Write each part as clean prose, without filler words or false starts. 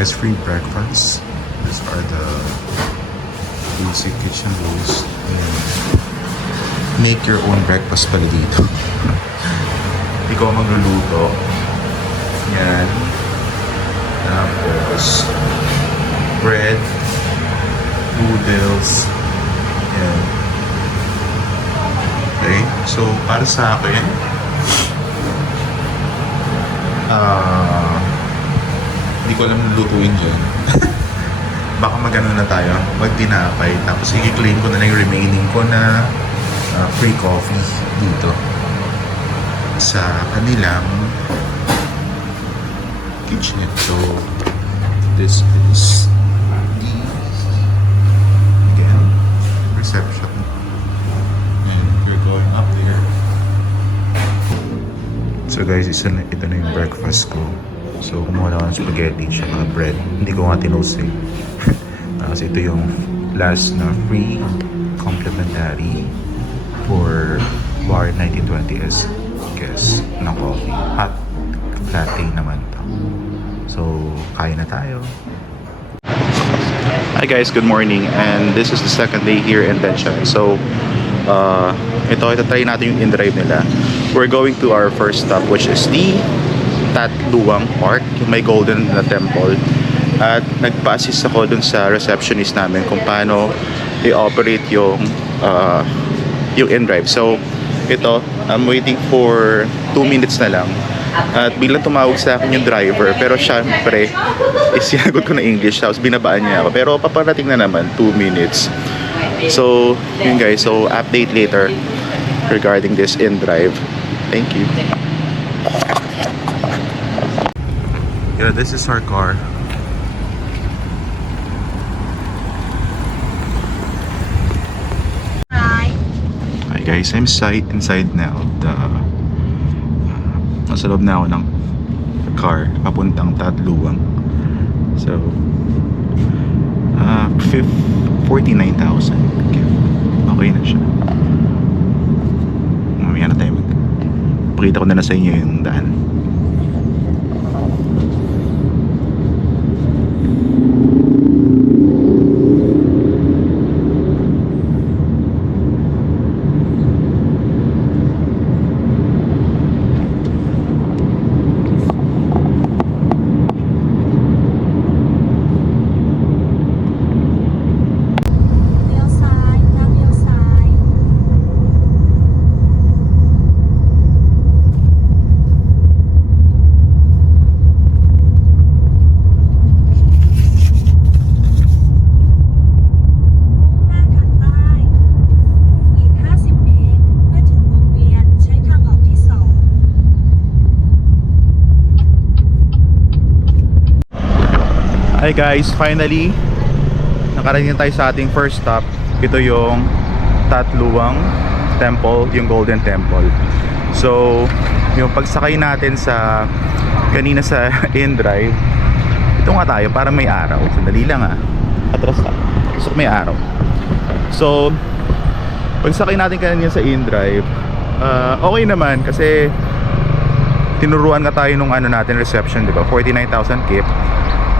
guys, free breakfast. These are the basic kitchen rules. Make your own breakfast pala dito. Ikaw magluluto. Yan. Tapos bread, noodles. Yan. Okay, so para sa akin, hindi ko alam lutuin dyan. Baka magano na tayo, magtinapay. Tapos i-claim ko na lang yung remaining ko na free coffee dito sa kanilang kitchen. So this is the again reception, and we're going up there. So guys, ito na yung breakfast ko. So kumuha lang ng spaghetti tsaka bread. Hindi ko nga tinose eh. Tapos ito yung last na free complimentary for bar 1920s guess ng coffee. Hot latte naman to. So kain na tayo. Hi guys, good morning, and this is the second day here in Benshan. So ito try natin yung in-drive nila. We're going to our first stop, which is the Tat Luang Park, yung may golden na temple. At nagpa-assist ako dun sa receptionist namin kung paano i-operate yung in-drive. So ito, I'm waiting for 2 minutes na lang. At biglang tumawag sa akin yung driver, pero syempre sinagot ko na English, tapos binabaan niya ako. Pero paparating na naman 2 minutes. So yun guys, so update later regarding this in-drive. Thank you. Yeah, this is our car. Hi guys, I'm inside now. Nasa loob na ako ng car papuntang Tat Luang. So 49,000. Okay na siya. Mamaya na tayo pakita ko na sa inyo yung daan. Hi guys, finally nakarating tayo sa ating first stop. Ito yung Tat Luang Temple, yung Golden Temple. So yung pagsakay natin sa kanina sa in-drive, ito nga tayo, para may araw. Sandali lang atras tayo, gusto ko may araw. So pagsakay natin kanina sa in-drive, okay naman kasi tinuruan nga tayo nung natin reception, di ba? 49,000 kip.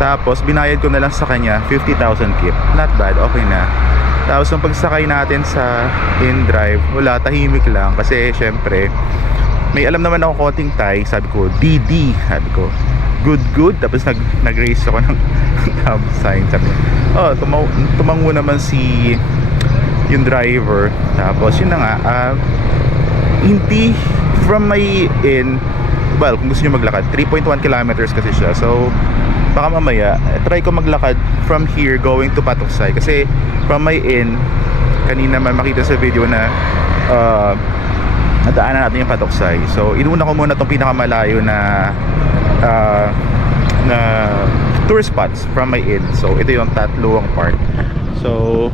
Tapos binayad ko na lang sa kanya 50,000 kip. Not bad, okay na. Tapos nung pagsakay natin sa in-drive, wala, tahimik lang. Kasi syempre may alam naman ako konting Thai. Sabi ko, DD. Sabi ko, good. Tapos nag-raise ako ng thumb sign. Sabi ko, oh, tumango naman si yung driver. Tapos yun na nga, hindi from my in, well, kung gusto nyo maglakad, 3.1 kilometers kasi siya. So baka mamaya try ko maglakad from here going to Patuxay, kasi from my in kanina man makita sa video na nadaanan natin yung Patuxay. So inuna ko muna itong pinakamalayo na tourist spots from my in. So ito yung Tat Luang Park. So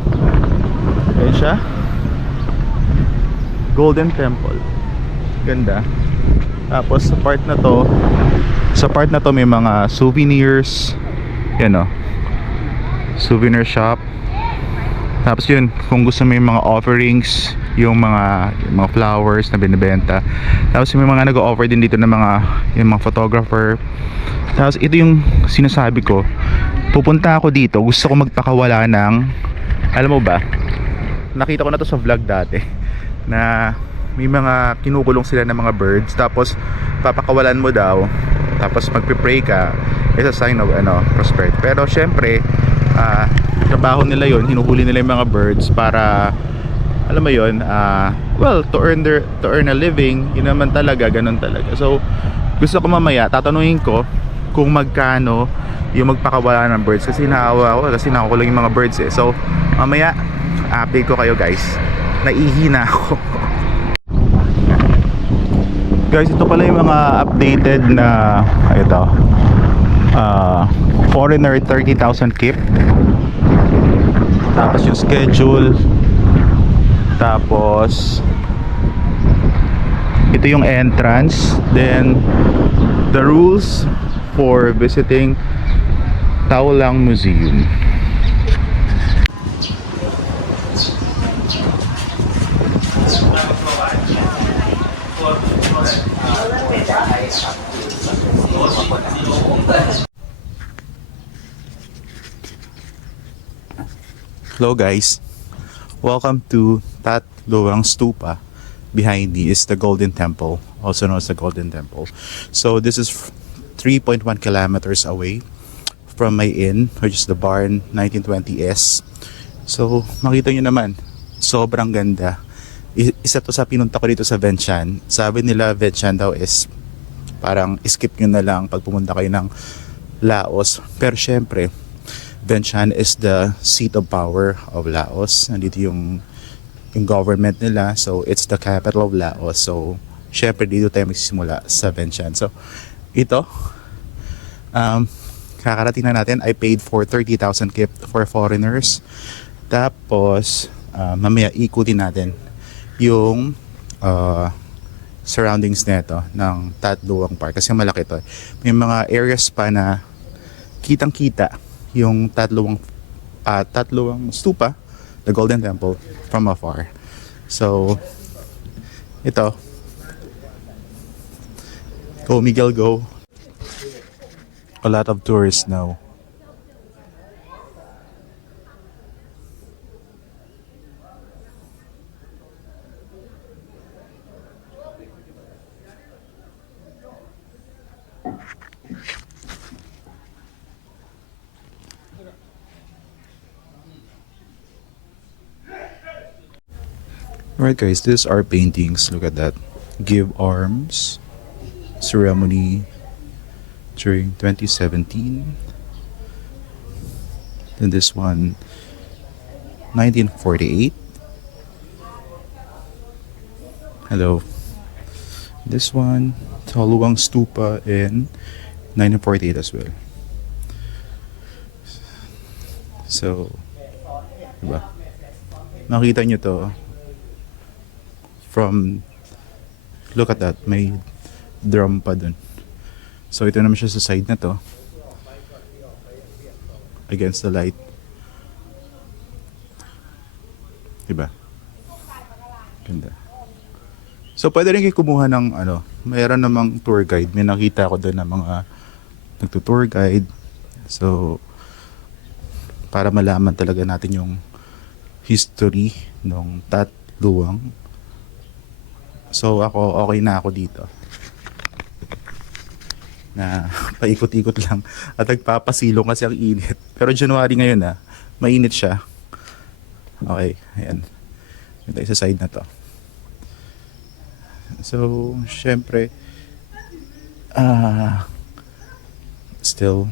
ayun siya, Golden Temple, ganda. Tapos sa part na to may mga souvenirs. Yan o, souvenir shop. Tapos yun, kung gusto mo yung mga offerings, yung mga flowers na binibenta. Tapos may mga nag-offer din dito ng yung mga photographer. Tapos ito yung sinasabi ko, pupunta ako dito, gusto ko magpakawala ng, alam mo ba, nakita ko na to sa vlog dati, na may mga kinukulong sila ng mga birds, tapos papakawalan mo daw, tapos magpe-pray ka, is a sign of prosperity. Pero syempre, trabaho nila yon, hinuhuli nila yung mga birds para, alam mo yon, well, to earn a living. Yun naman talaga, ganun talaga. So gusto ko mamaya tatanungin ko kung magkano yung magpakawala ng birds, kasi naawa ako kasi nakukulang yung mga birds eh. So mamaya update ko kayo guys, naihina ako. Guys, ito pala yung mga updated na ito, foreigner 30,000 keep, tapos yung schedule, tapos ito yung entrance, then the rules for visiting Taolang Museum. Hello guys, welcome to Tat Luang Stupa. Behind me is the Golden Temple, also known as the Golden Temple. So this is 3.1 kilometers away from my inn, which is the Barn 1920S. So makita nyo naman, sobrang ganda. Isa to sa pinunta ko dito sa Vientiane. Sabi nila Vientiane daw is parang skip nyo na lang pag pumunta kayo ng Laos. Pero syempre, Vientiane is the seat of power of Laos. Nandito yung government nila. So, it's the capital of Laos. So, syempre dito tayo magsisimula sa Vientiane. So, ito, kakarating na natin. I paid for 30,000 kip for foreigners. Tapos, mamaya ikutin natin yung surroundings nito ng Tat Luang Park. Kasi malaki to. May mga areas pa na kitang-kita yung Tatluang Stupa, the Golden Temple, from afar. So, ito. Go Miguel, go. A lot of tourists now. Alright guys, these are paintings. Look at that. Give arms ceremony during 2017. Then this one, 1948. Hello. This one, Taluang Stupa in 1948 as well. So, diba? Nakita nyo to from, look at that, may drum pa dun. So ito naman siya sa side na to, against the light, diba? Ganda. So pwede rin kayo kumuha ng mayroon namang tour guide. May nakita ko doon ng mga nagtutour guide. So para malaman talaga natin yung history ng Tat Luang. So ako, okay na ako dito na paikot-ikot lang at nagpapasilong kasi ang init. Pero January ngayon mainit siya. Okay, ayan. Ito sa side na to. So, syempre, still,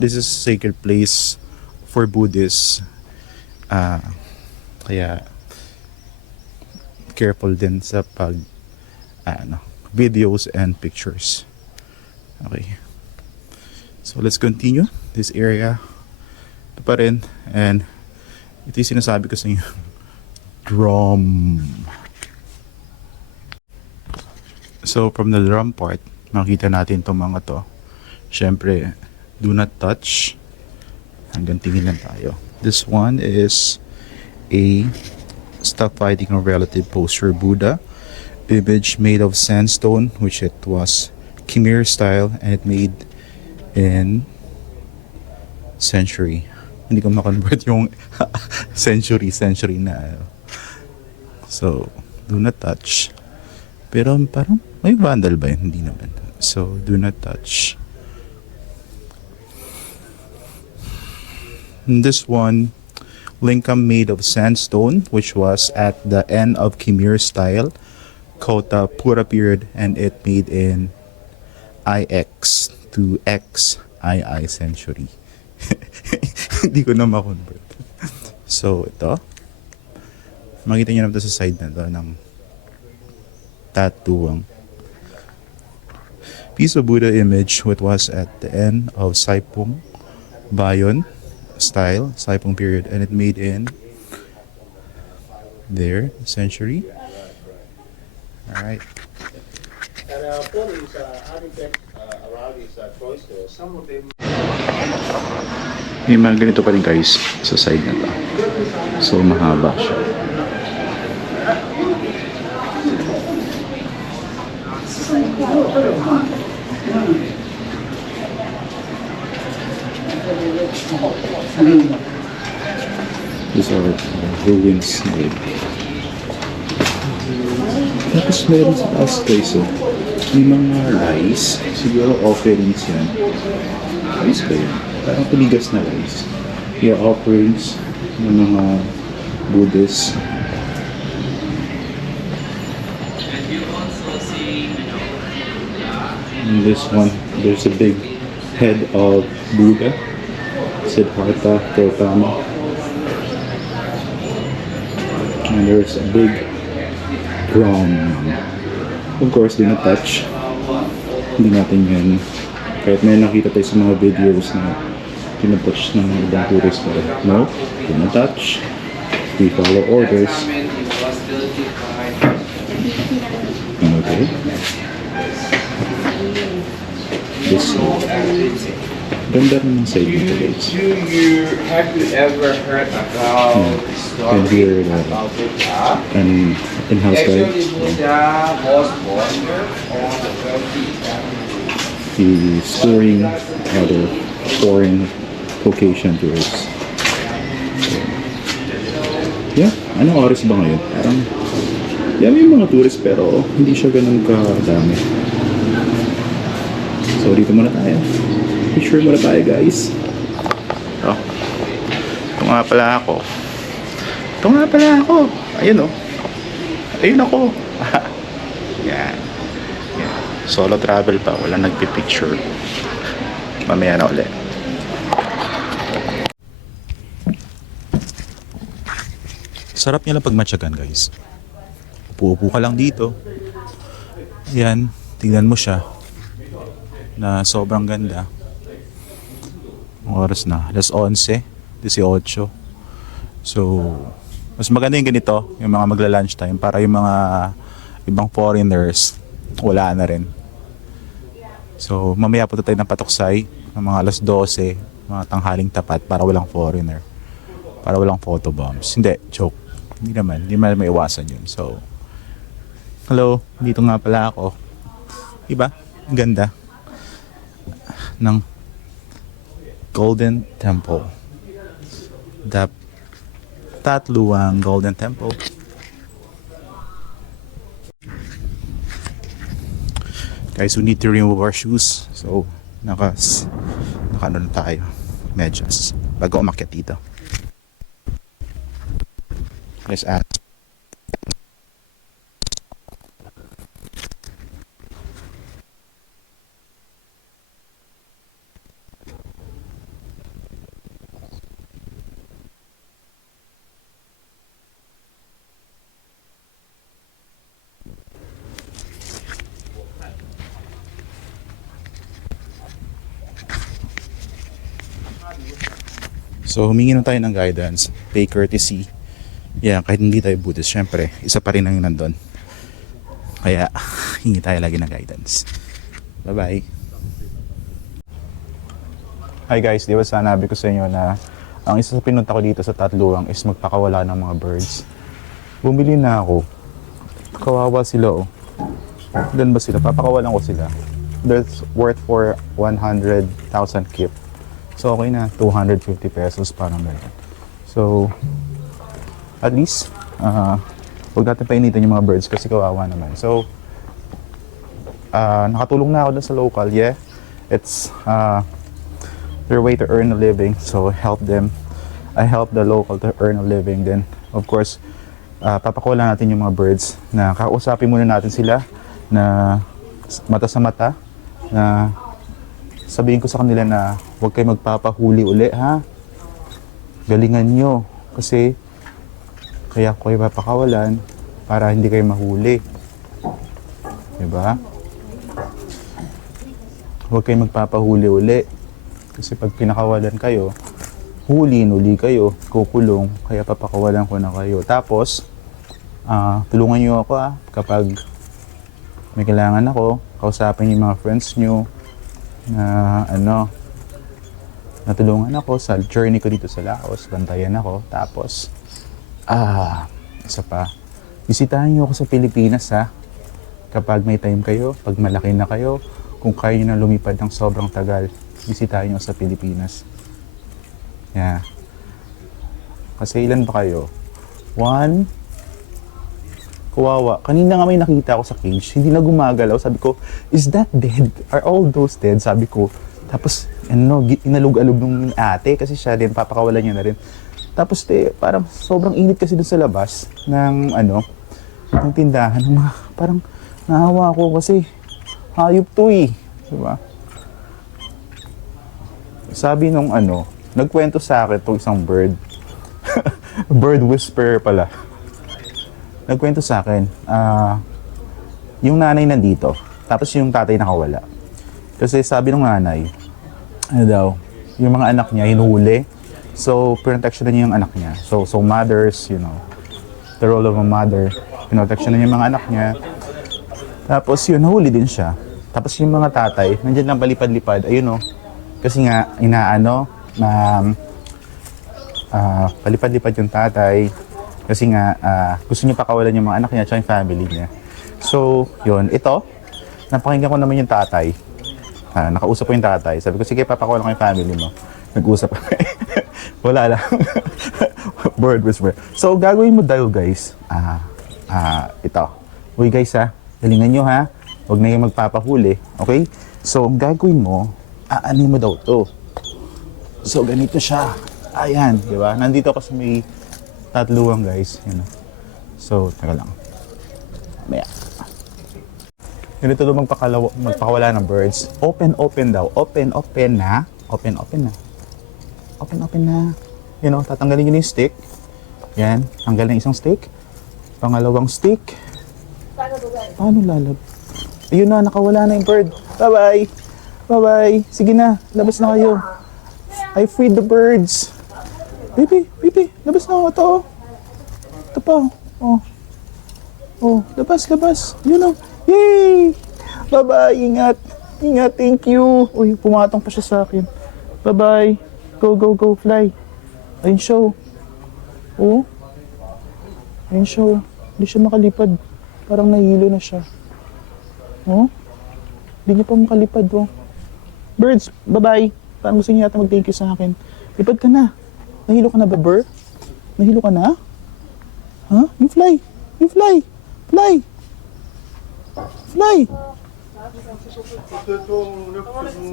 this is a sacred place for Buddhists. Kaya, careful din sa pag videos and pictures. Okay, so let's continue this area. Ito pa rin, and ito yung sinasabi ko sa inyo, drum. So from the drum part, makita natin itong mga to. Syempre, do not touch. Hanggang tingin lang tayo. This one is a stop fighting a relative posture Buddha image made of sandstone, which it was Khmer style, and it made in century. Hindi ko makonvert yung century na. So, do not touch. Pero parang may vandal ba yun? Hindi naman. So, do not touch. And this one, Lincoln made of sandstone, which was at the end of Khmer style, Kota Pura period, and it made in IX to XII century. Hindi ko na ma-convert. So, ito. Makita nyo naman ito sa side na ito ng tattooang piece of Buddha image which was at the end of Saipung Bayon style, Saipung period, and it made in there century. Alright. And for these artifacts around these cloisters, some of them. May mga ganito pa rin guys sa side na to. So mahaba siya. These are ruins made. Tapos meron sa taas guys, oh. May mga rice. Siguro offerings yan. Rice ba yan? Parang tumigas na rice. Yeah, offerings ng mga Buddhists. And this one, there's a big head of Buddha, Siddhartha Gautama. And there's a big drum. Of course, do not touch. Hindi natin yan. Kahit may nakita tayo sa mga videos na tinatouch ng mga ibang tourist pa rin. No, do not touch. We follow orders. Okay. This ganda rin ng side nito guys. Have you ever heard about the Can story hear about Buddha? an in-house guide. Actually, Buddha was born on the 20th He's touring other foreign Caucasian tourists. So, yeah, anong oras ba ngayon? Parang, yeah, may mga tourists pero hindi siya ganun kadami. So, dito muna tayo. Picture muna tayo, guys. Oh, ito nga pala ako. Ito nga pala ako. Ayun, oh. Ayun ako. Yan. Yan. Solo travel pa. Walang nagpipicture. Mamaya na ulit. Sarap niya lang pagmatyagan, guys. Upo-upo ka lang dito. Ayan. Tingnan mo siya. Na sobrang ganda. Ang oras na. Alas 11. 18. So, mas maganda yung ganito, yung mga magla-lunch time para yung mga ibang foreigners wala na rin. So, mamaya punta tayo ng Patuksay ng mga alas 12, mga tanghaling tapat para walang foreigner. Para walang photo bombs. Hindi, joke. Hindi naman maiwasan yun. So, hello, dito nga pala ako. Diba? Ang ganda ng Golden Temple. The Tatluang Golden Temple. Guys, we need to remove our shoes. So, naka ano na tayo. Medyas. Bago umakyat dito. Let's ask. So, humingi na tayo ng guidance. Pay courtesy. Yeah, kahit hindi tayo Buddhist, syempre, isa pa rin ang nandun. Kaya, hingi tayo lagi ng guidance. Bye-bye. Hi guys, di ba sanabi ko sa inyo na ang isa sa pinunta ko dito sa Tatluang is magpakawala ng mga birds. Bumili na ako. Kawawa sila, oh. Doon ba sila? Papakawalan ko sila. They're worth for 100,000 kip. So, okay na. 250 pesos, parang ganyan. So, at least, huwag natin painitin yung mga birds kasi kawawa naman. So, nakatulong na ako dun sa local. Yeah, it's their way to earn a living. So, help them. I help the local to earn a living. Then, of course, papakawalan natin yung mga birds na kakausapin muna natin sila na mata sa mata, na sabihin ko sa kanila na huwag kayo magpapahuli uli, ha? Galingan nyo. Kasi, kaya ko kayo papakawalan para hindi kayo mahuli. Diba? Huwag kayo magpapahuli uli. Kasi pag pinakawalan kayo, huli kayo, kukulong, kaya papakawalan ko na kayo. Tapos, tulungan nyo ako kapag may kailangan ako, kausapin yung mga friends nyo na natulungan ako sa journey ko dito sa Laos, bantayan ako. Tapos, isa pa, bisitahin nyo ako sa Pilipinas, ha? Kapag may time kayo, pag malaki na kayo, kung kaya nyo na lumipad ng sobrang tagal, bisitahin nyo sa Pilipinas. Yeah. Kasi ilan ba kayo? 1. Kawawa. Kanina nga may nakita ako sa cage, hindi na gumagalaw. Sabi ko, is that dead? Are all those dead? Sabi ko. Tapos, inalog-alog nung ate kasi siya din, papakawalan niya na rin. Tapos, parang sobrang init kasi dun sa labas ng, ng tindahan. Parang nahawa ako kasi hayop to eh. Diba? Sabi nung nagkwento sa akin itong isang bird. Bird whisperer pala. Nagkwento sa akin, yung nanay nandito, tapos yung tatay nakawala. Kasi sabi ng nanay, yung mga anak niya hinuhuli. So, protection na niya yung anak niya. So mothers, the role of a mother, protection na niya yung mga anak niya. Tapos yun, nahuli din siya. Tapos yung mga tatay, nandiyan lang palipad-lipad, kasi nga, palipad-lipad yung tatay. Kasi nga, gusto niya pakawalan yung mga anak niya at yung family niya. So, yun. Ito, napakinggan ko naman yung tatay. Nakausap ko yung tatay. Sabi ko, sige, papakawalan ko yung family mo. Nag-usap kami. Wala lang. Bird whisper. So, gagawin mo daw, guys. Ito. Uy, guys, galingan nyo, ha? Huwag na yung magpapahuli. Okay? So, gagawin mo, aanin mo daw to. So, ganito siya. Ayan, di ba? Nandito ako sa may tatluwang, guys. So, teka lang. Maya. Ganito daw magpakawala ng birds. Open daw. Open na. Open na. Tatanggalin nyo yung stick. Yan. Tanggalin isang stick. Pangalawang stick. Paano lalab? Ayun na, nakawala na yung bird. Bye-bye. Bye-bye. Sige na, labas na kayo. I freed the birds. Baby, labas na ako. Ito pa. Labas. Yun o. Yay! Bye-bye, ingat. Thank you. Uy, pumatong pa siya sa akin. Bye-bye. Go, fly. Ayun siya. Ayun siya. Hindi siya makalipad. Parang nahilo na siya. Hindi niya pa makalipad. Birds, bye-bye. Parang gusto niya yata mag-thank you sa akin. Lipad ka na. Nahilo ka na ba, Burr? Nahilo ka na? You fly.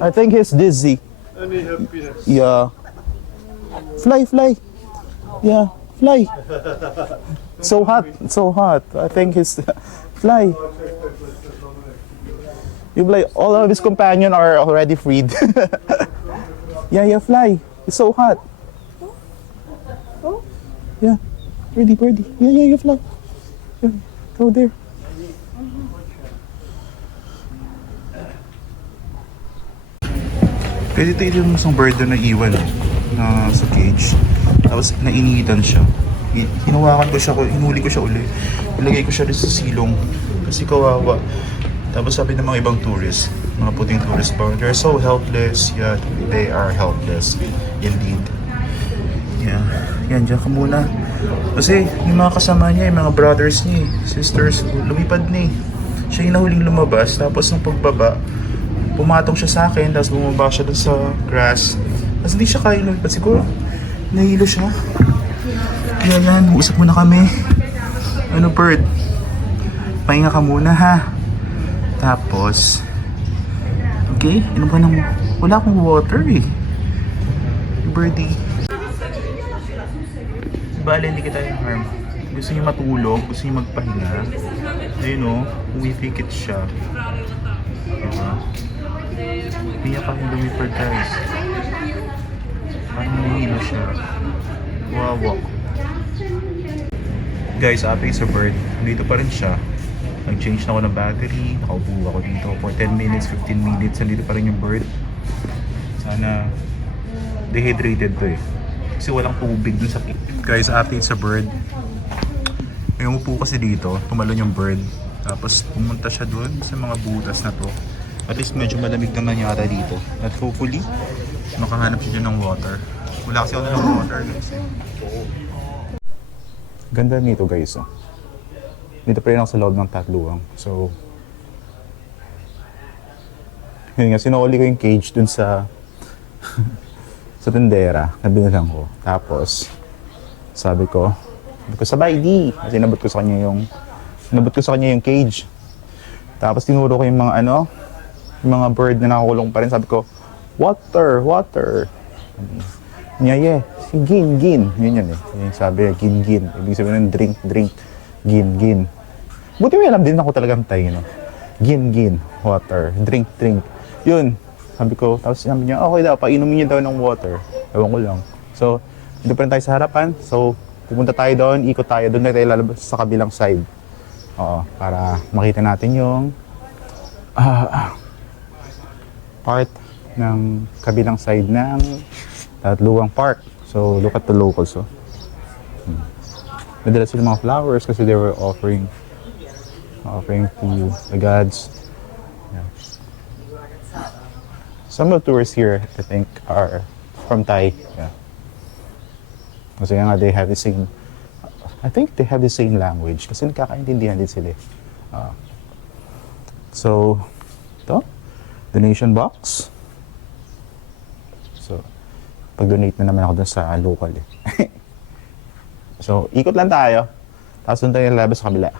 I think he's dizzy. Yeah. Fly. Yeah, fly. So hot. I think he's fly. You fly. All of his companions are already freed. Yeah, fly. It's so hot. Yeah, birdie. Yeah, you fly. Yeah, go there. Pwede ito yung isang bird na naiwan na sa cage. Tapos nainitan siya. Hinuli ko siya uli. Ilagay ko siya rin sa silong. Kasi kawawa. Tapos sabi ng mga ibang tourists, mga puting tourists pa, they're so helpless. Yeah, they are helpless. Indeed. Yeah. Yan, dyan ka muna. Kasi yung mga kasama niya, yung mga brothers niya, sisters, lumipad na eh. Siya yung nahuling lumabas, tapos nung pagbaba, pumatong siya sa akin, tapos bumaba siya dun sa grass. Tapos hindi siya kaya lumipad. Siguro, nahilo siya. Kaya yan, usap muna kami. Ano, Bird? Pahinga ka muna, ha? Tapos, okay, inom ka ng... Wala akong water eh. Birdie. Bale, hindi kita yung harm. Gusto niya matulog, gusto niya magpahinga. Ayun o, umipikit siya. Diba? Piyak akong lumipad, guys. Parang nahihilo siya. Wawak. Guys, update sa Bird. Dito pa rin siya. Nag-change na ako ng battery. Nakaupo ako dito for 10 minutes, 15 minutes. Nandito pa rin yung Bird. Sana dehydrated to eh. Kasi walang tubig dun sa... Guys, update sa Bird. Ngayon po kasi dito, tumalon yung Bird. Tapos pumunta siya dun sa mga butas na to. At least medyo malamig naman yata dito. At hopefully, makahanap siya dyan ng water. Wala kasi ako ng water guys. Ganda nito guys. Oh. Dito pa rin ako sa loob ng Tatluwang. So, yun nga, sinuoli ko yung cage dun sa sa tendera na binilang ko. Tapos, sabi ko, sabay di! Kasi inabot ko sa kanya yung cage. Tapos tinuro ko yung mga yung mga bird na nakakulong pa rin. Sabi ko, water, water. Niya, gin, gin. Yun eh. Yung sabi, gin, gin. Ibig sabihin ng drink, drink. Gin, gin. Buti may alam din ako talagang tayo, no? Gin, gin. Water. Drink, drink. Yun. Sabi ko, tapos sabi niya, okay daw, painumin niya daw ng water. Ewan ko lang. So, dito pa rin tayo sa harapan. So, pupunta tayo doon, ikot tayo. Doon na tayo lalabas sa kabilang side. Oo, para makita natin yung part ng kabilang side ng Tatluwang Park. So, look at the locals. Oh. Madala sila mga flowers kasi they were offering to the gods. Yeah. Some of the tourists here, I think, are from Thai. Yeah. Kasi nga, they have the same, I think they have the same language kasi nagkakaintindihan din sila. So, ito, donation box. So, pag-donate na naman ako dun sa local eh. So, ikot lang tayo. Tapos doon tayo lalabas sa kabila.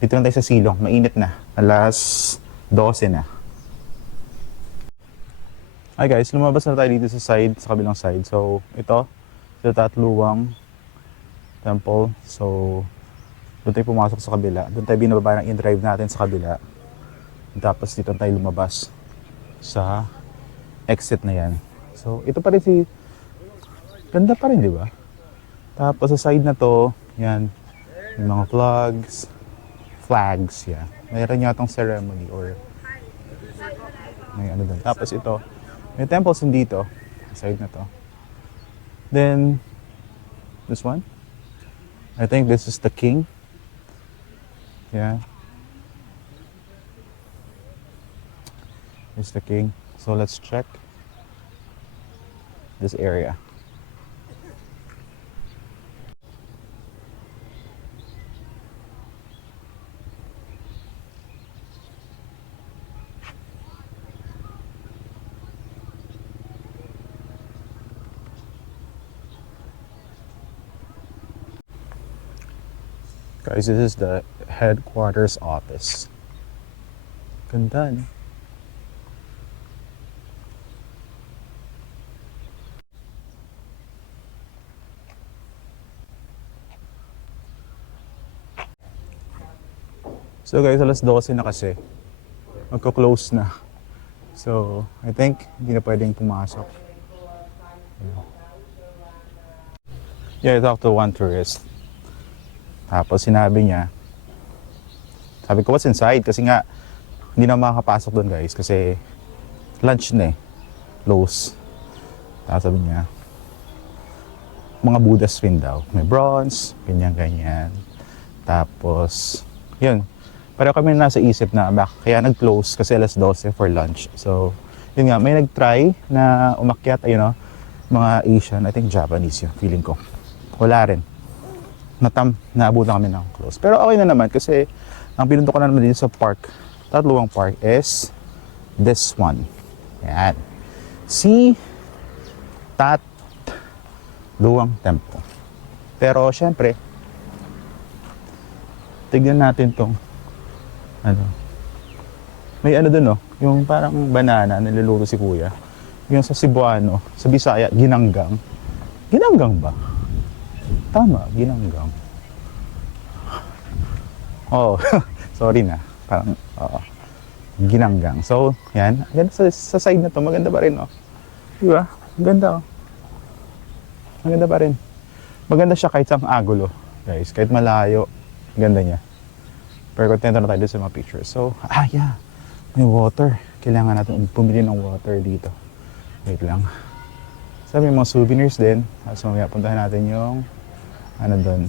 Dito lang tayo sa silong. Mainit na. Alas 12 na. Hi guys, lumabas na tayo dito sa side, sa kabilang side. So, ito, sa Tatluwang Temple. So, doon tayo pumasok sa kabila. Doon tayo binababa ng in-drive natin sa kabila. Tapos dito tayo lumabas sa exit na yan. So, ito pa rin ganda pa rin, di ba? Tapos sa side na to, yan, yung mga flags, yeah. Mayroon yatang ceremony or may ano doon. Tapos ito, may temples din dito, sa side na to. Then, this one, I think this is the king. Yeah. This is the king. So let's check this area. Guys, this is the headquarters office. Ganda, no? So guys, alas 12 na kasi. Magko-close na. So, I think hindi na pwedeng pumasok. Yeah, I talked to one tourist. Tapos sinabi niya, sabi ko, what's inside? Kasi nga, hindi na makakapasok doon guys. Kasi lunch na eh. Close. Tapos sabi niya, mga Buddhas rin daw. May bronze, ganyan-ganyan. Tapos, yun. Pero kami nasa isip na kaya nag-close kasi alas 12 for lunch. So, yun nga, may nag-try na umakyat, ayun o, mga Asian, I think Japanese yun, feeling ko. Wala rin. naabutan kami ng close. Pero okay na naman kasi ang pinunto ko na naman din sa park, Tatluwang Park, is this one. Yan. Si Tatluwang Temple. Pero syempre, tignan natin tong ano. May ano dun, no? Yung parang banana na niluluto si kuya. Yung sa Cebuano, sa Bisaya, ginanggang. Ginanggang ba? Tama, ginanggang. Oh, sorry na. Parang, ginanggang. So, yan. Ganda sa side na to, maganda pa rin, oh. Diba? Maganda, oh. Maganda pa rin. Maganda siya kahit sa agulo, guys. Kahit malayo, ganda niya. Pero kontento na tayo sa mga pictures. So, yeah. May water. Kailangan natin pumili ng water dito. Wait lang. So, may mga souvenirs din. So, mamaya puntahan natin yung ano doon.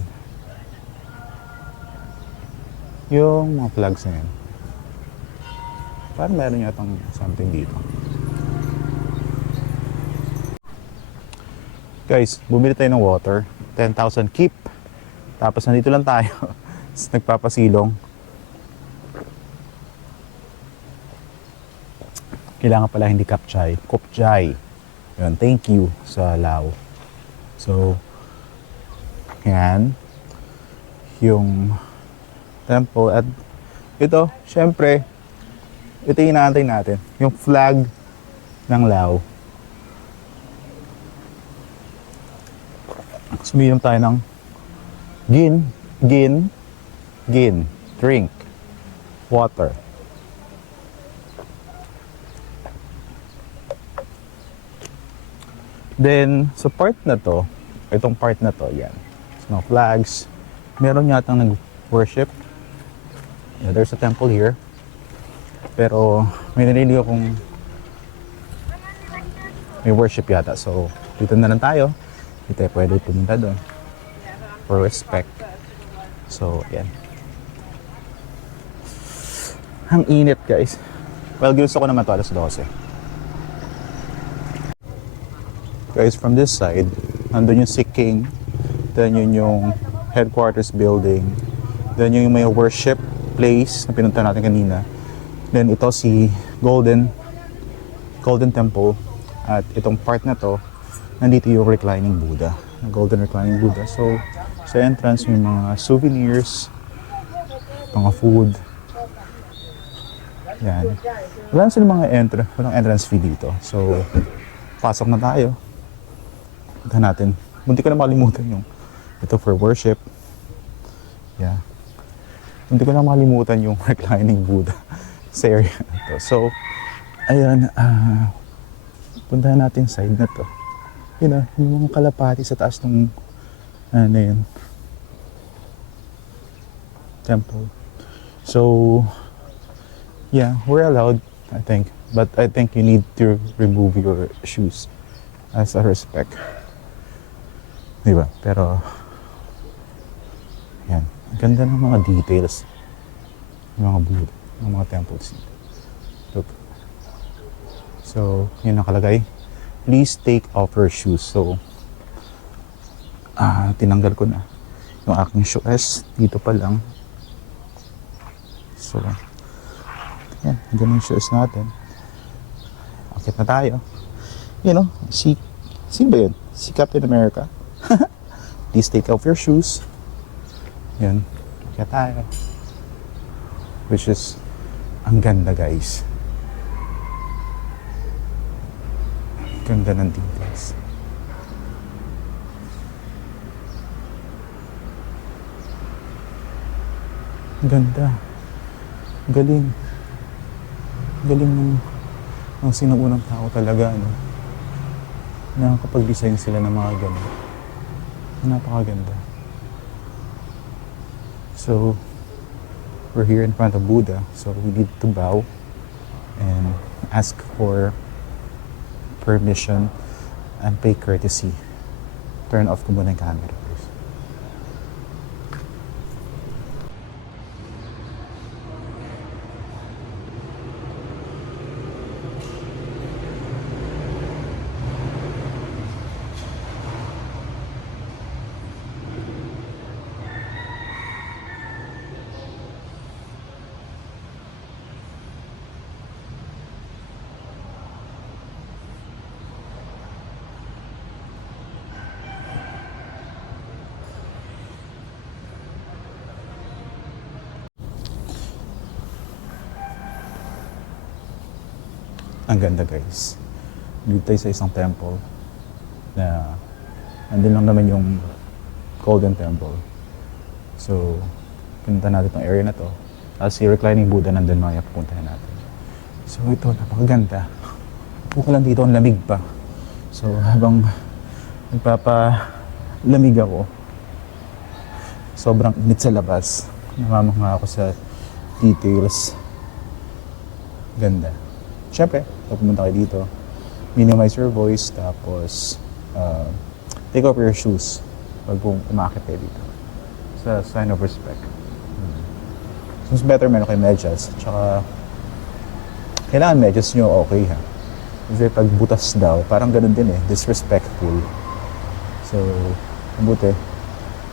Yung mga flags na yan. Parang meron yatang something dito. Guys, bumili tayo ng water. 10,000 keep. Tapos nandito lang tayo. Nagpapasilong. Kailangan pala hindi kapchay. Kopchay. Yun, thank you sa Lao. So, yan. Yung temple. At ito, syempre, ito yung inaantay natin. Yung flag ng Lao. Suminom tayo ng gin, drink, water. Then, sa part na to, itong part na to, yan. So, mga flags. Meron yatang nag-worship. Yeah, there's a temple here. Pero, may narinig akong may worship yata. So, dito na lang tayo. Hindi tayo pwede pumunta doon. For respect. So, yan. Ang init, guys. Well, ginusto ko naman to alas 12. Guys, from this side, nandun yung Sikh King. Then yun yung headquarters building. Then yung may worship place na pinunta natin kanina. Then ito si Golden Temple. At itong part na to, nandito yung reclining Buddha. Golden reclining Buddha. So, sa entrance yung mga souvenirs, mga food. Yan. Wala silang mga walang entrance fee dito. So, pasok na tayo. Punta natin. Munti ko na makalimutan yung ito for worship. Yeah. Munti ko na makalimutan yung reclining Buddha sa area na to. So, ayun, puntahan natin side na to. You know, yung mga kalapati sa taas ng ano yun, temple. So, yeah, we're allowed, I think. But I think you need to remove your shoes as a respect. Diba? Pero, yan. Ang ganda ng mga details. Ng mga Buddha, ng mga temples. Look. So, yun nakalagay. Please take off your shoes. So, tinanggal ko na yung aking shoes. Dito pa lang. So, yan. Ganun yung shoes natin. Akit na tayo. You know, sino ba yun? Si Captain America. Please take off your shoes. Yan. Kaya tayo. Which is, ang ganda, guys. Ganda ng details. Ganda. Galing. Galing ng sinuunang tao talaga, no? Nakakapag-design sila ng mga ganun. Napakaganda. So, we're here in front of Buddha, so we need to bow and ask for permission and pay courtesy. Turn off ko muna yung camera, please. Ang ganda guys. Dito tayo sa isang temple na andun lang naman yung Golden Temple. So, pinunta natin itong area na to. Tapos si reclining Buddha nandun mga pupuntahan natin. So ito, napakaganda. Upo ka lang dito, ang lamig pa. So habang nagpapalamig ako, sobrang init sa labas. Namamangha ako sa details. Ganda. Siyempre, pag pumunta kayo dito, minimize your voice, tapos take off your shoes pag umakit kayo dito. Sa sign of respect. So, mas better meron kayo medyas. Tsaka, kailangan medyas nyo okay ha. Kasi pag butas daw, parang ganun din eh, disrespectful. So, mabuti.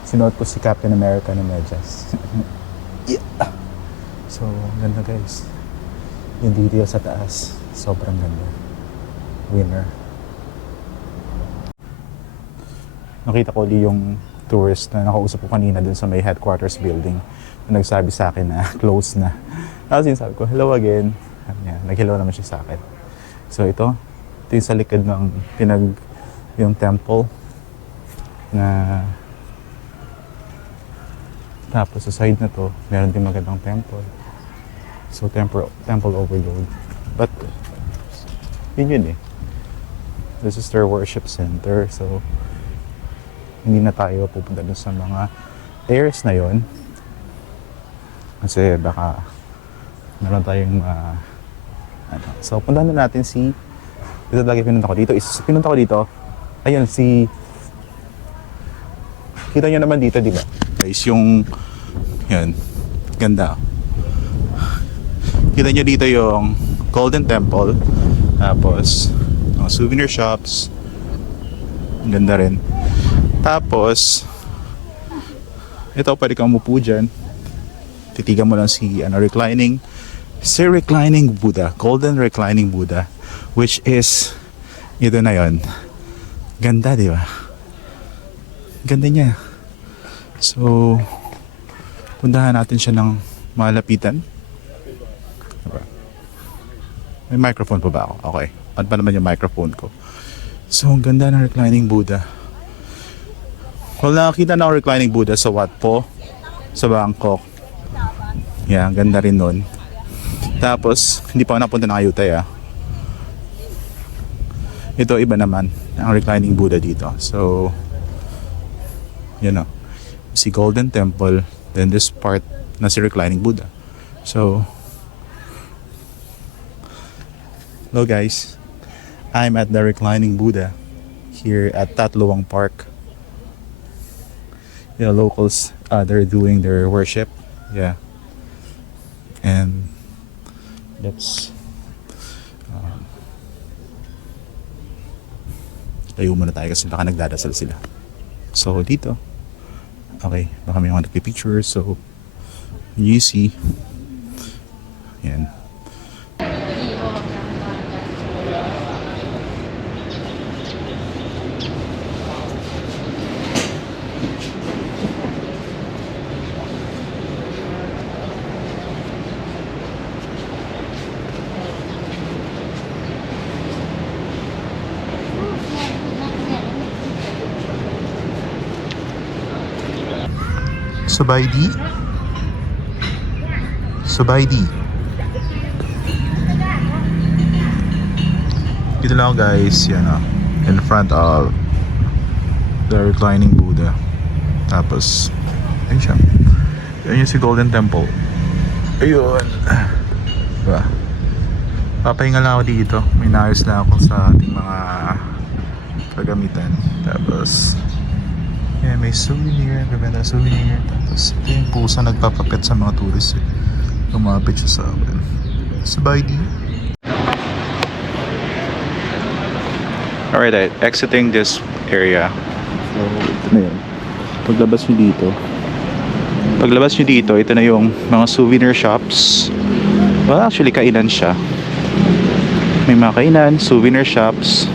Sinuot ko si Captain America ng medyas. Yeah. So, ganda guys. Yung detail sa taas, sobrang ganda. Winner. Nakita ko ulit yung tourist na nakausap ko kanina dun sa may headquarters building na nagsabi sa akin na close na. Tapos sinasabi ko, hello again. Yan, nag-hello naman siya sa akin. So ito yung sa likod ng yung temple na tapos sa side na to, meron din magandang temple. So temple overload. But yun eh. This is their worship center. So hindi na tayo pupunta dun sa mga areas na yon. Kasi baka meron tayong so puntahan na natin si dito lagi pinunta ko dito ayun si kita nyo naman dito di ba guys yung yan ganda kita nyo dito yung Golden Temple tapos mga souvenir shops ang ganda rin tapos ito pwede kang umupo dyan titigan mo lang si reclining Buddha, Golden Reclining Buddha, which is ito na yon. Ganda, di ba? Ganda niya. So, puntahan natin siya ng malapitan. Diba? May microphone pa ba ako? Okay. Ano pa naman yung microphone ko? So, ang ganda ng Reclining Buddha. Well, nakakita na ako Reclining Buddha sa Wat Po, sa Bangkok. Yeah, ang ganda rin nun. Tapos, hindi pa ako napunta ng Ayutthaya. Ito, iba naman. Ang reclining Buddha dito. So, yun o. Si Golden Temple. Then this part na si reclining Buddha. So, hello guys. I'm at the reclining Buddha here at Tat Luang Park. You know, locals, they're doing their worship. Yeah. And let's tayo muna tayo kasi baka nagdadasal sila. So dito okay, baka may mga nagpipicture. So you see yan. Subaidi. Dito lang guys, yan in front of the reclining Buddha. Tapos, ayun siya. Ayun yung si Golden Temple. Ayun. Diba? Papahinga lang ako dito. May naayos lang ako sa ating mga kagamitan. Tapos, yeah, may souvenir, nagbebenta ng souvenir. Tapos ito yung pusa nagpapapet sa mga tourists eh. Lumapit siya sa akin. Subaidi. Alright, exiting this area. So, ito na yun. Paglabas nyo dito, ito na yung mga souvenir shops. Well, actually, kainan siya. May mga kainan, souvenir shops.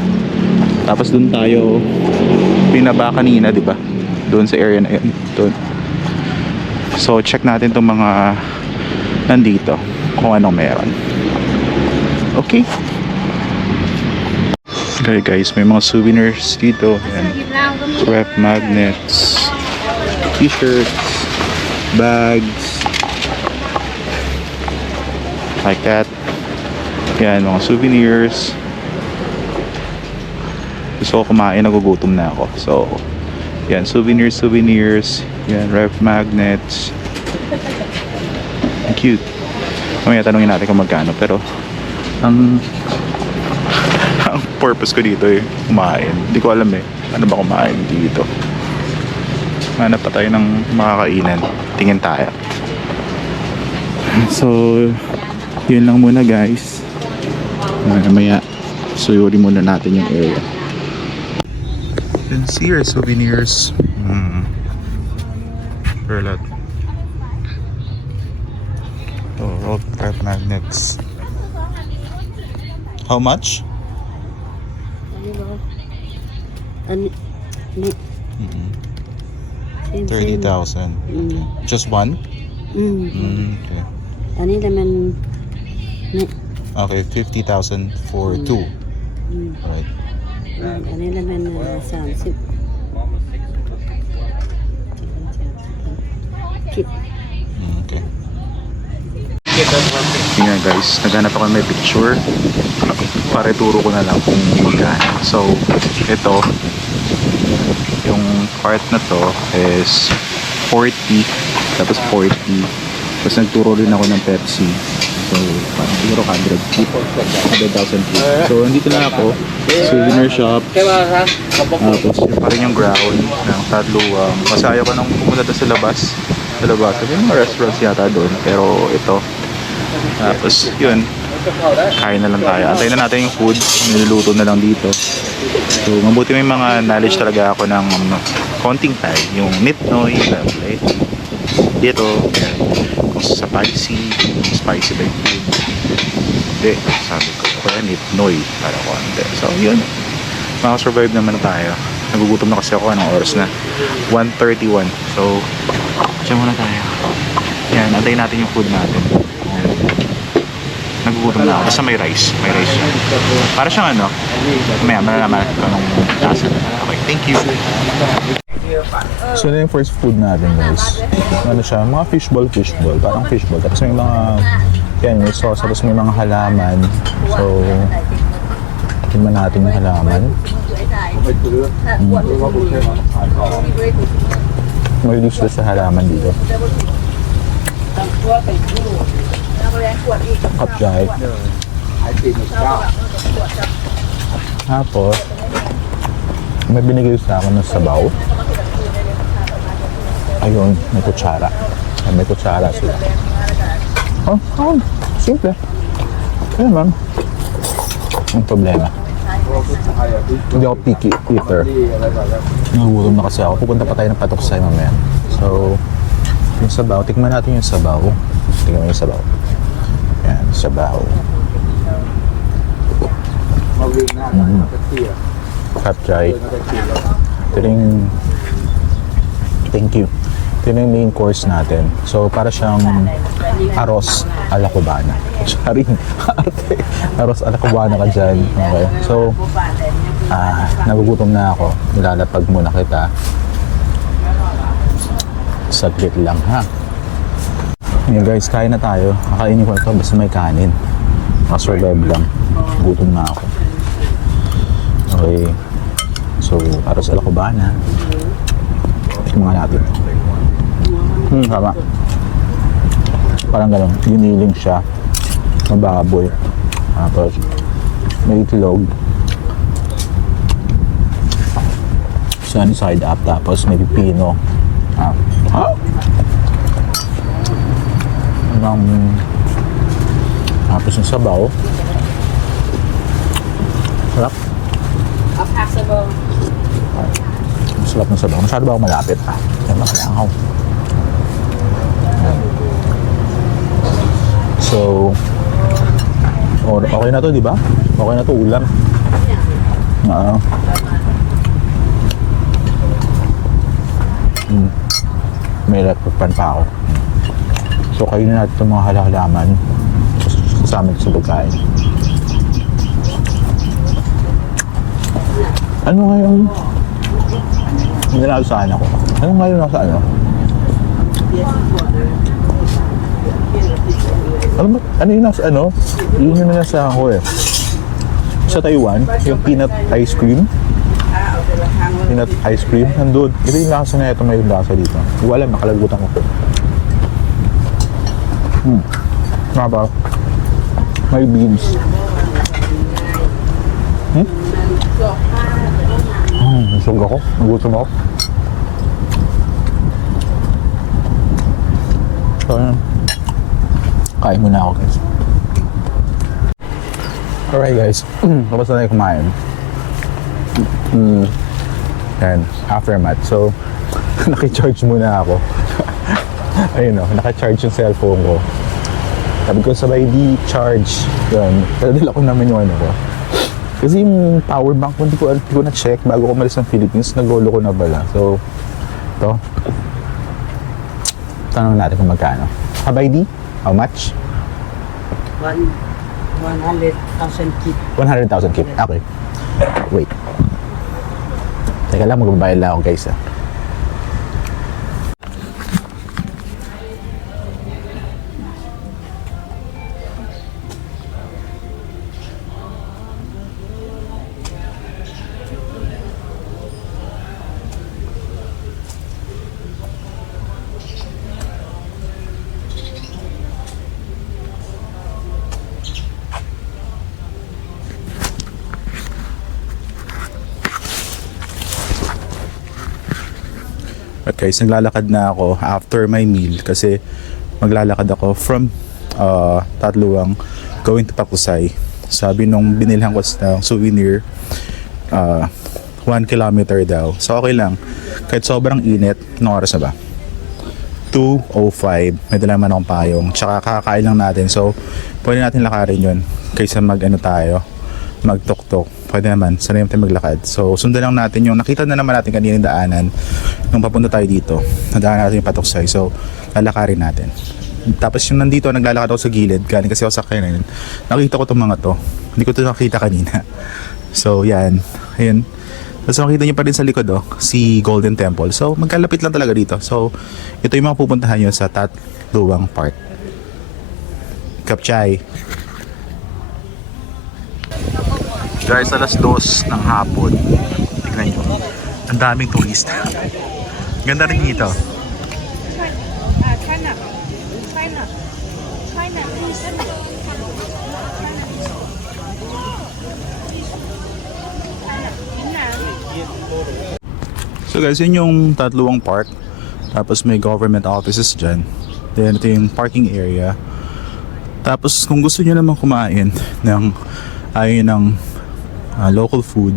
Tapos dun tayo pinaba kanina, di ba? Doon sa area na yun. Doon. So, check natin itong mga nandito. Kung anong meron. Okay. Okay guys, may mga souvenirs dito. Yan. Ref magnets, t-shirts, bags, like that. Yan, mga souvenirs. Gusto ko kumain, nagugutom na ako. So, yan, souvenirs. Yan, ref magnets. Ang cute. Mamaya tanungin natin kung magkano. Pero, ang purpose ko dito eh, kumain. Hindi ko alam eh, ano ba kumain dito. Hanap pa tayo ng makakainan. Tingin tayo. So, yun lang muna guys. Mamaya, suyuri muna natin yung area. And see your souvenirs. For a lot. Oh, road type magnets. How much? Ano? 30,000. Just one? Okay. Ano naman? Okay, 50,000 for two. Right. Ano naman 30. Kit. Okay. Tingnan guys, naghanap ako ng may picture. Para ituro ko na lang kung magkano. So, ito, yung part na to is 40, tapos 40. Tapos nagturo rin ako ng Pepsi. So, parang siguro 100,000 So, nandito na ako. Souvenir shop. Tapos, yun pa rin yung ground ng Tadluwang. Kasi ayaw ko nang pumunta doon sa labas. Sabi mga restaurants yata doon. Pero ito. Tapos, yun. Kain na lang tayo. Antayin na natin yung food. Niluluto na lang dito. So, mabuti may mga knowledge talaga ako ng konting Thai. Yung nitnoy, dito, kung sa spicy ba yung food. Hindi, sabi ko, kaya nitnoy para konti. So, yun. Makasurvive naman tayo. Nagugutom na kasi ako. Anong oras na? 1:31. So, siya muna tayo. Yan, antayin natin yung food natin. Nagugutom na ako. Basta may rice. May rice siya. Para siyang ano, may malalaman ko anong lasa. Okay, thank you. So, na yung first food natin guys. Ano siya? Mga fishball. Parang fishball. Tapos may mga, yan, may sauce. Tapos may mga halaman. So, tingnan natin yung halaman. May gusto sa halaman dito. Kapjay. Tapos, may binigay sa akin ng sabaw. Ayun, may kutsara. May kutsara sila. Simple. Ayun man. Ang problema. Hindi ako picky eater. Nagugutom na kasi ako. Pupunta pa tayo ng Patuksay mamaya. So, yung sabaw. Tikman natin yung sabaw. Tingnan mo yung sabaw. Yan, sabaw. Kapjay. Ito yung... Thank you. Ito yung main course natin. So, para siyang arroz ala cubana. Sorry. Arroz ala cubana ka dyan. Okay. So, nagugutom na ako. Nilalapag muna kita. Saglit lang ha. Yeah, guys, kain na tayo. Kakainin ko na ito basta may kanin. Nakasurvive lang. Gutom na ako. Okay. So, arroz ala cubana. Tingnan natin. Tama. Parang gano'n. Giniling siya. Mababoy. Tapos, may itlog. Sunny side up. Tapos, may pipino. Tapos yung sabaw. Sarap. Sarap ng sabaw. Masyado ba ako malapit? Yan ba kailangan. So, okay na to, di ba? Okay na to, ulam. May electric pan pa ako. So, kainin natin itong mga halaman kasama ito sa pagkain. Ano nga yung nilalasahan ako? Ano nga yung nasa ano? Ano yung nasa ano? Yun yung nasa ako eh. Sa Taiwan, yung peanut ice cream. Peanut ice cream. Nandun. Ito yung lasa na ito, may lasa dito. Hindi ko alam, nakalagutan ko po. Nga ba? May beans. Nasog ako. Nagutom ako. So, kain muna ako, guys. Alright, guys. Tapos na tayo kumain. Yan. Aftermath. So, naki-charge muna ako. Ayun o. Naka-charge yung cellphone ko. Sabi ko sabay di charge. Yun. Padadala ko naman yung ano ko. Kasi yung power bank ko, hindi ko na-check bago ko umalis ng Philippines. Nag-lolo ko na pala. So, ito. Tanong natin kung magkano. Sabay di? How much? 100,000 kip. 100,000 kip. Okay. Wait. Teka lang, magbabayad lang ako, guys. At guys, naglalakad na ako after my meal kasi maglalakad ako from Tatluang going to Papusay. Sabi nung binilhan ko sa souvenir, 1 kilometer daw. So okay lang. Kahit sobrang init, anong oras na ba? 2:05. May dala naman akong payong. Tsaka kakakain lang natin. So pwede natin lakarin yun kaysa magtok-tok. Pwede naman, sanay natin maglakad. So sundan lang natin yung nakita na naman natin kanina yung daanan nung papunta tayo dito. Nadaan natin yung Patuksay. So lalakarin natin. Tapos yung nandito, naglalakad ako sa gilid. Galing kasi ako sa kainan. Nakita ko itong mga to. Hindi ko ito nakita kanina. So yan. Ayun. Tapos makita nyo pa rin sa likod si Golden Temple. So magkalapit lang talaga dito. So ito yung mga pupuntahan nyo sa Tatluang Park. Kapchay. Guys, alas 2 ng hapon. Tignan nyo. Ang daming turista. Ganda rin dito. So guys, yun yung Tatluang Park. Tapos may government offices dyan. Then ito yung parking area. Tapos kung gusto nyo naman kumain ng local food,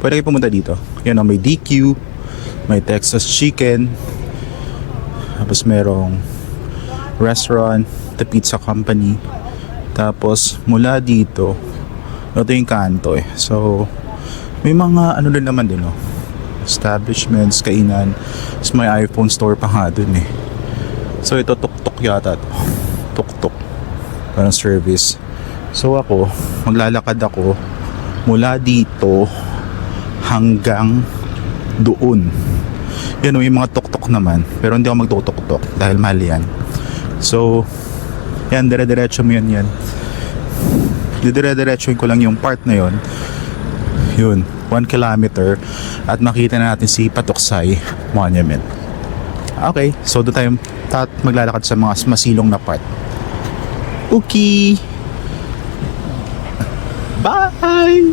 pwede kayo pumunta dito. Yan may DQ, may Texas Chicken, tapos merong restaurant, The Pizza Company. Tapos mula dito, ito yung kanto eh. So may mga ano din naman din establishments, kainan. Tapos may iPhone store pa nga dun eh. So ito tuk-tuk yata to. Tuk-tuk. Parang service. So ako, maglalakad ako mula dito hanggang doon. Yan may mga tuk-tuk naman. Pero hindi ako magtutok-tuk dahil mahal yan. So, yan, dire-diretso mo yan. Dire-diretsoin ko lang yung part na yon. Yun, 1 kilometer. At makita na natin si Patuksay Monument. Okay, so doon tayo maglalakad sa mga masilong na part. Okay! Bye!